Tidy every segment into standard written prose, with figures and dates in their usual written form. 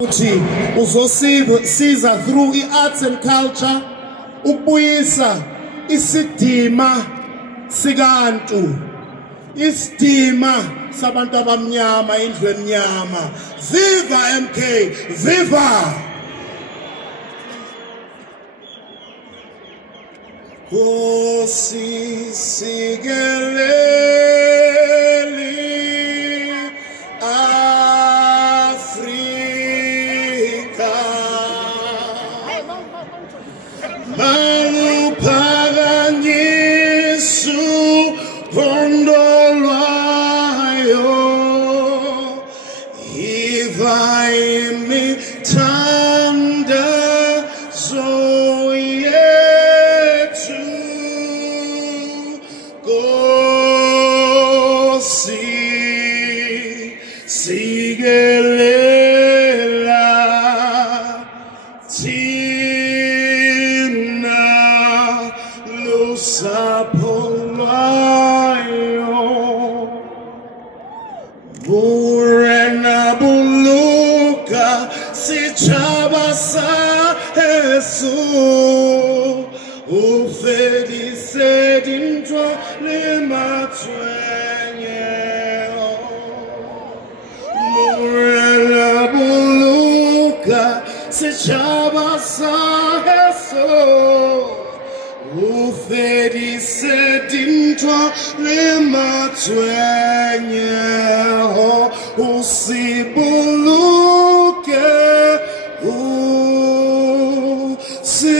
Uthi uzosiza through arts and culture ukubuyisa isidima sikantu isidima sabantu abamnyama indlu emnyama. Viva MK, viva! Kosi sigeleli Afrika Malupaganyisu pondolwayo Ivaimithanda zoyetu Kosi sigelela Tina lusapho lwayo Burena buluka sichaba sa Yesu Ufedise dintwa limatwenye Burena buluka sichaba sa Yesu Ufedise dintwa limatwenye Usibuluke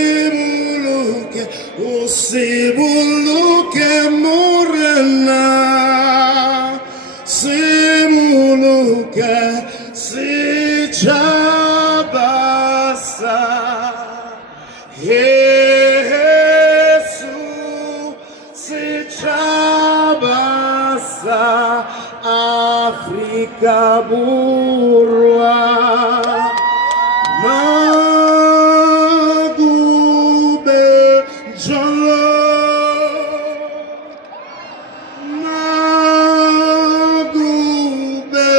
Usibuluke Usibuluke Morena Sibuluke Sichabasa Yesu Sichabasa Afrika burwa Magube jalo Magube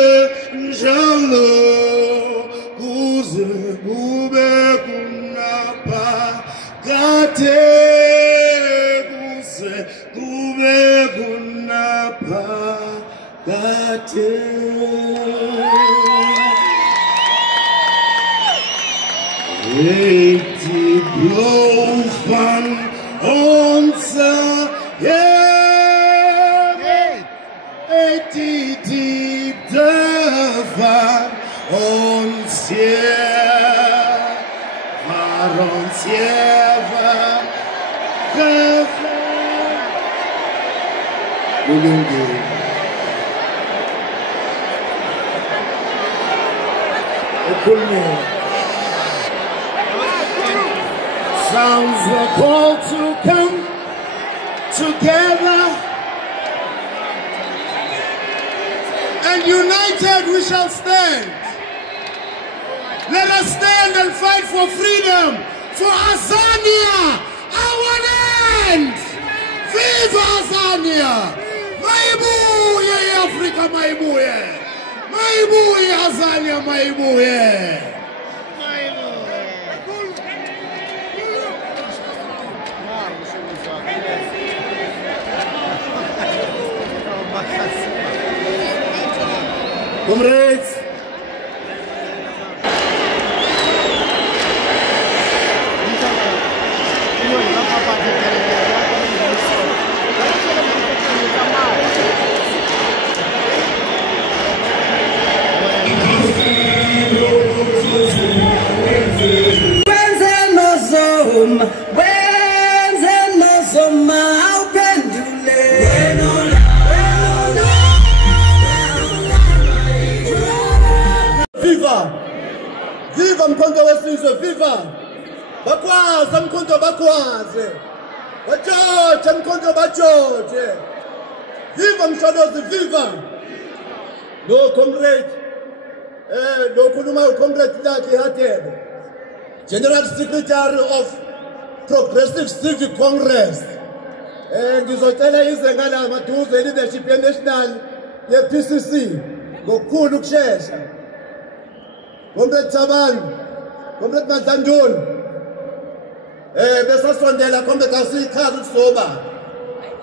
jalo Kuze gube kunapa Gate Kuze gube kunapa Gate Eti blow van onsa Eti deep dava Varonsieva Sounds a call to come together and united we shall stand. Let us stand and fight for freedom, for Azania, our land. Viva Azania! Maibuye Africa, maibuye! Maibuye Azania, maibuye! Comrades, Viva Mkhonto wesizwe, viva! Bakwazi Mkhonto bakwazi! Batshotshe Mkhonto batshotshe! Viva Msholozi, viva! No comrade, no khuluma comrade Lucky Hadebe, General Secretary of Progressive Civic Congress. Ngizocela ize ngala maduze leadership ye-national ye-PCC ngokukhulu ukushesha. Comrade Thabani, Comrade Madlandoni. Besasondela comrade asichaza ukusoba.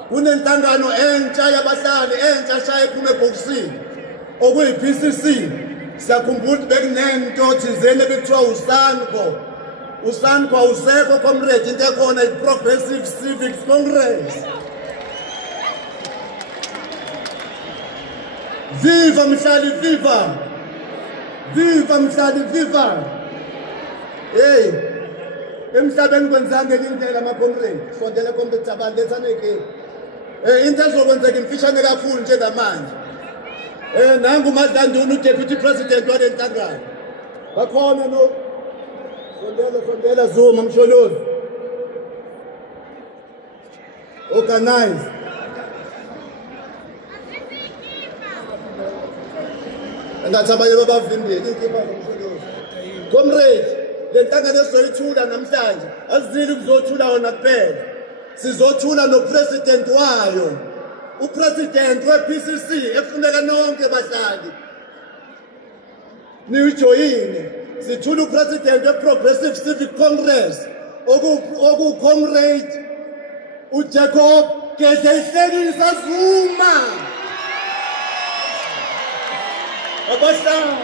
Kunentangano entsha yabahlali entsha shaya iphume ebhokisini. Okuyi-PCC. Siyakhumbula ukuthi bekunento thizeni bekuthiwa uSANCO. uSANCO awusekho comrade, into ekhona i-Progressive Civics Congress. Viva Mhlali, viva! Viva Mhlali, viva! Hey, emhlabeni kwenzanga indlela ama-comrade. Sondela comrade Thabani, lethane ke. Into ezokwenzeka imfishane kakhulu njengamanje. Nangu uMadlandoni uDeputy President wale nhlangano. Bakhona no sondela Zuma Msholozi. Organize. Ngathi abanye babavimbile ikhipha ngomsholozi. Comrade, le nhlangano esoyithula namhlanje azizile ukuzothula wona kuphela. Sizothula nopresident wayo. Upresident we-PCC efuneka nonke bahlali nijoyine. Sithula upresident we-Progressive Civic Congress oku-Comrade uJacob Gedleyihlekisa Zuma. Abahlali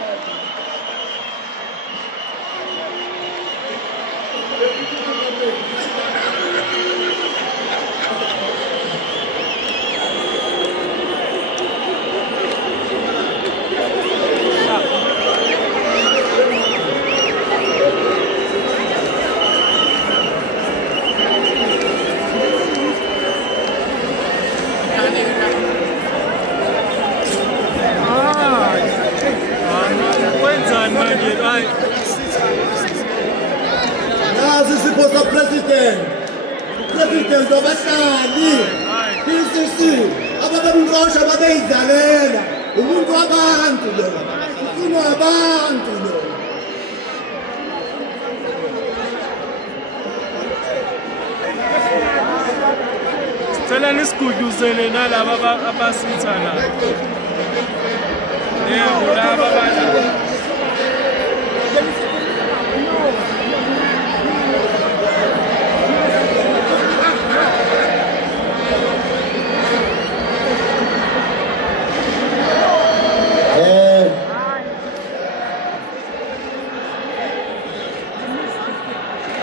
President wabahlali PCC ababemxosha babeyidlalela umuntu wabantu lo ufuna abantu lo. Sicela nisiguduzele nalabo abasitha la. Yebo laba bana.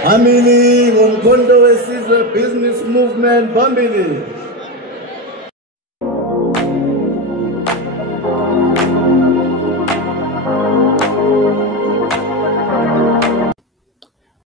Phambili ngomkhonto wesizwe business movement phambili.